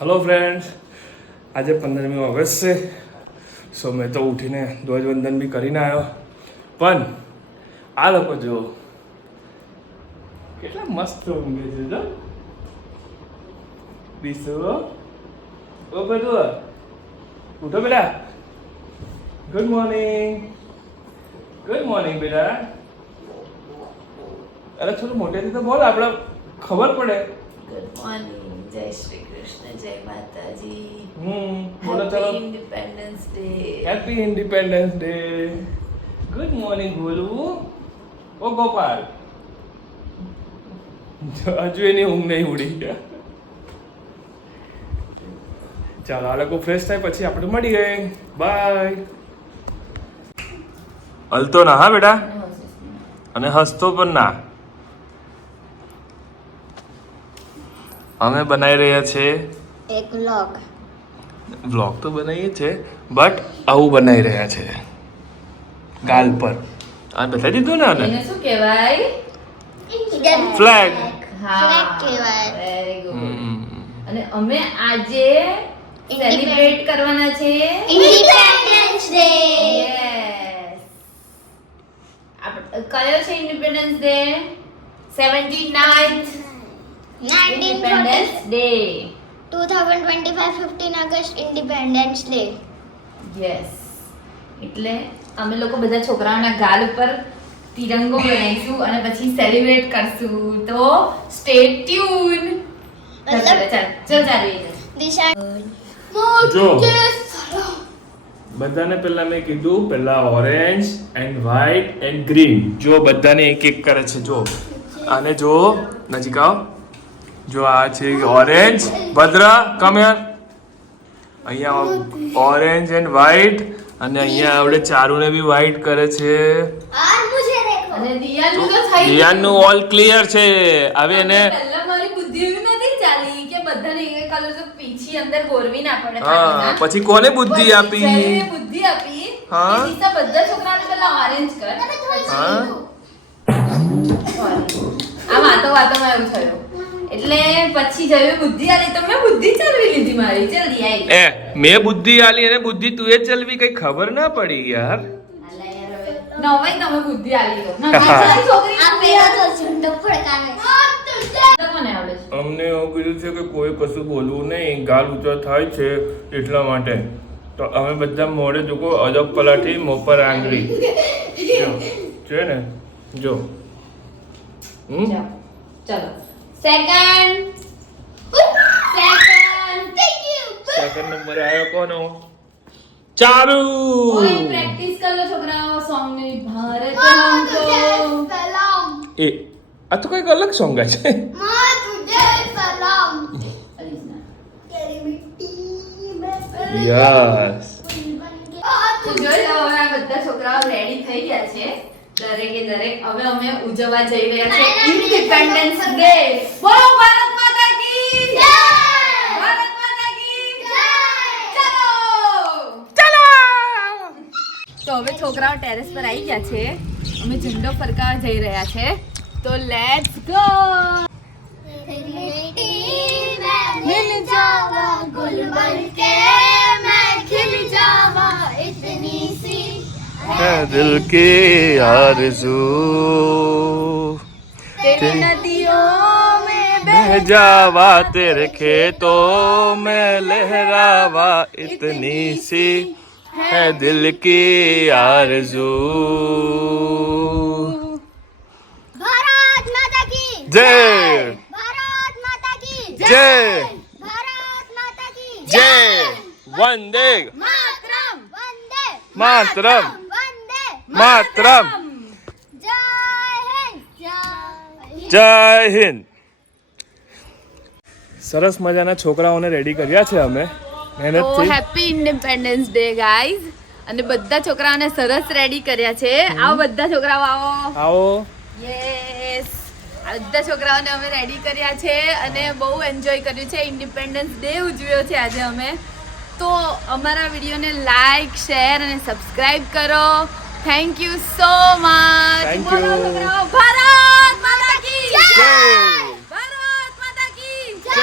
Hello friends, આજે 15મી August છે. સો મેં તો ઉઠીને ધ્વજવંદન બી કરીને આવ્યો. પણ આ લોકો જુઓ કેટલા મસ્ત ઊંઘે છે. જો બીસુ, ઓ બધું ઉઠો બેટા. ગુડ મોર્નિંગ, ગુડ મોર્નિંગ બેટા. અરે થોડું મોટેથી તો બોલ, આપણે ખબર પડે. ગુડ મોર્નિંગ, જય શ્રી કૃષ્ણ, જય માતાજી. બોલો ચલો. Happy independence day. Happy independence day. Good morning બોલું. ઓ ગોપાલ, હજુ એની ઊંઘ નહીં ઉડી. ચાલો આ લોકો ફ્રેશ થાય પછી આપણે મળી ગયે. બાય. હલતો ના હા બેટા, અને હસતો પણ ના. અમે બનાવી રહ્યા છે એક વ્લોગ. વ્લોગ તો બનાવીએ છે, બટ આવું બનાવી રહ્યા છે ગાલ પર. આ બતાવી દીધું ને આને. એને શું કહેવાય? ફ્લેગ. ફ્લેગ કહેવાય. Very good. અને અમે આજે સેલિબ્રેટ કરવાના છે ઇન્ડિપેન્ડન્સ ડે. યસ. કયો છે independence day? 79th independence 1940 day. 2025 15 August independence day. Yes. એટલે અમે લોકો બધા છોકરાઓના ગાલ ઉપર તિરંગો બનાવીશું અને પછી સેલિબ્રેટ કરશું. તો સ્ટે ટ્યુન. ચાલ ચાલ. દિશા જો બધાને પહેલા મેં કીધું, પહેલા orange and white and green. જો બધાને એક એક કરે છે. જો આને જો નજીક આવો. જો આ છે ઓરેન્જ. ભદ્ર કમ યાર. અહીંયા ઓરેન્જ એન્ડ વ્હાઈટ, અને અહીંયા આપણે ચારુને બી વ્હાઈટ કરે છે. और मुझे देखो. અને દિયાનું તો થઈ રિયાનનું ઓલ ક્લિયર છે. હવે એને પહેલા મારી બુદ્ધિ એવી નથી ચાલી કે બધાને એક કલર તો પીછી અંદર ગોરવી ના પડે. હા, પછી કોને બુદ્ધિ આપી? જયે બુદ્ધિ આપી. હા. એ દિશા બધા છોકરાઓને પહેલા ઓરેન્જ કર. હા આ વાતોમાં એવું થયું. એટલે પછી જયે બુદ્ધિ આલી તો મેં બુદ્ધિ ચલવી લીધી મારી. જલ્દી આવી. એ મેં બુદ્ધિ આલી અને બુદ્ધિ તું એ ચલવી, કઈ ખબર ના પડી યાર. નવાઈ તમે બુદ્ધિ આલી દો. નવાઈ છોકરી आप मेरा तो झुंड फड़काने. કોને આવડે છે? અમને એવું કીધું છે કે કોઈ કશું બોલવું નહીં, ગાલ ઊંચો થાય છે એટલા માટે. તો અમે બધા મોડે જોકો અજબ પલાઠી મોપર આંગળી. જો છે ને, જો ચલો second. Thank you. Second number આવ્યો કોનો? ચારુ. ઓય પ્રેક્ટિસ કર લો છોકરાઓ સોંગ ની. ભારત हमको सलाम. એ આ તો કઈક અલગ સોંગ છે. माँ तुझे सलाम. અલીસના. तेरी मिट्टी में યસ. તો જોઈ લો હવે આ બધા છોકરાઓ રેડી થઈ ગયા છે. દરેકે દરેક હવે અમે ઉજવવા જઈ રહ્યા છે ઇન્ડિપેન્ડન્સ ડે. બોલો ભારત માતા કી જય. ભારત માતા કી જય. ચલો. તો હવે છોકરાઓ ટેરેસ પર આવી ગયા છે. અમે ઝંડો ફરકાવવા જઈ રહ્યા છે. તો લેટ્સ ગો. मिल जावा गुल बन के मैं खिल जावा इतनी सी है दिल की आरज़ू तेरी नदियों में बह जावा तेरे खेतों में लहरावा इतनी सी है दिल की आरज़ू. भारत माता की जय. भारत माता की जय. भारत माता की जय. वंदे मातरम वंदे मातरम. वंदे मातरम. जय हिंद जय જય હિન્દ. સરસ મજાના છોકરાઓને રેડી કર્યા છે અમે તો મહેનતથી. Happy independence day guys. અને બધા છોકરાઓને સરસ રેડી કર્યા છે. આવો બધા છોકરાઓ આવો. આવો. યસ. આ બધા છોકરાઓને અમે રેડી કર્યા છે અને બહુ એન્જોય કર્યું છે. ઇન્ડિપેન્ડન્સ ડે ઉજવ્યો છે આજે અમે. તો અમારા વિડીયોને લાઈક, શેર અને સબસ્ક્રાઇબ કરો. Thank you so much. Thank બોલો you. છોકરાઓ, ભારત માતા કી જય. ભારત માતા કી જય.